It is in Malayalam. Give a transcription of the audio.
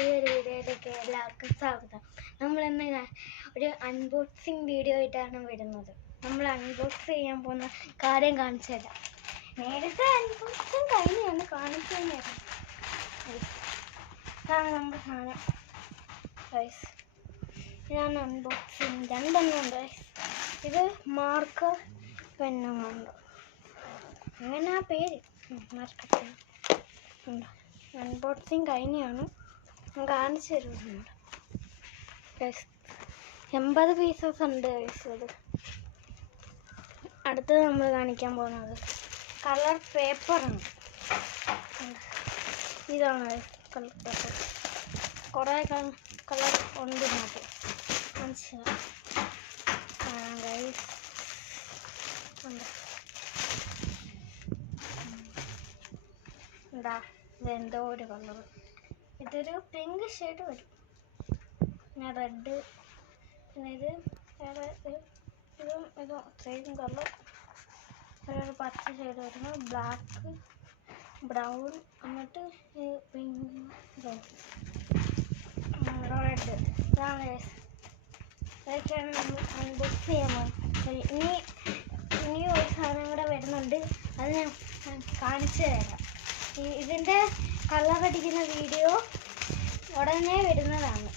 പുതിയൊരു വീഡിയോയിലേക്ക് എല്ലാവർക്കും സ്വാഗതം. നമ്മളിന്ന് ഒരു അൺബോക്സിങ് വീഡിയോ ആയിട്ടാണ് വരുന്നത്. നമ്മൾ അൺബോക്സ് ചെയ്യാൻ പോകുന്ന കാര്യം കാണിച്ചു തരാം. നേരത്തെ അൺബോക്സിങ് കഴിഞ്ഞാണ് കാണിച്ചു തരാം. ഇതാണ് നമ്മുടെ സാധനം ഗൈസ്. ഇതാണ് അൺബോക്സിങ്. രണ്ടെണ്ണമുണ്ട് ഗൈസ്. ഇത് മാർക്കർ പെണ്ണുണ്ട്. അങ്ങനെ ആ പേര് മാർക്കർ പെൻ ഉണ്ട്. അൺബോക്സിങ് കഴിഞ്ഞാണ് കാണിച്ചു തരുന്നുണ്ട്. 80 പീസസ് ഉണ്ട് ഗൈസ്. ഇത് അടുത്തത് നമ്മൾ കാണിക്കാൻ പോകുന്നത് കളർ പേപ്പറാണ്. ഇതാണ് കളർ പേപ്പർ. കുറേ കളർ ഉണ്ട് ഇതിനകത്ത്. മനസ്സിലായി ഗൈസ്. എന്താ ഇതെന്തോ ഒരു കളർ. ഇതൊരു പിങ്ക് ഷെയ്ഡ് വരും, പിന്നെ റെഡ്, പിന്നെ ഇത് വേറെ ഇതും സെയിം കളർ. ഒരു പച്ച ഷെയ്ഡ് വരുന്നു, ബ്ലാക്ക്, ബ്രൗൺ, എന്നിട്ട് പിങ്ക്, റെഡ്. ഇതാണ് ഇതൊക്കെയാണ് നമ്മൾ അൺബോക്സ് ചെയ്യാൻ പോകുന്നത്. ഇനി ഒരു സാധനം കൂടെ വരുന്നുണ്ട്, അത് ഞാൻ കാണിച്ചു തരാം. ഇതിൻ്റെ കളർ അടിക്കുന്ന വീഡിയോ ഉടനെ വരുന്നതാണ്.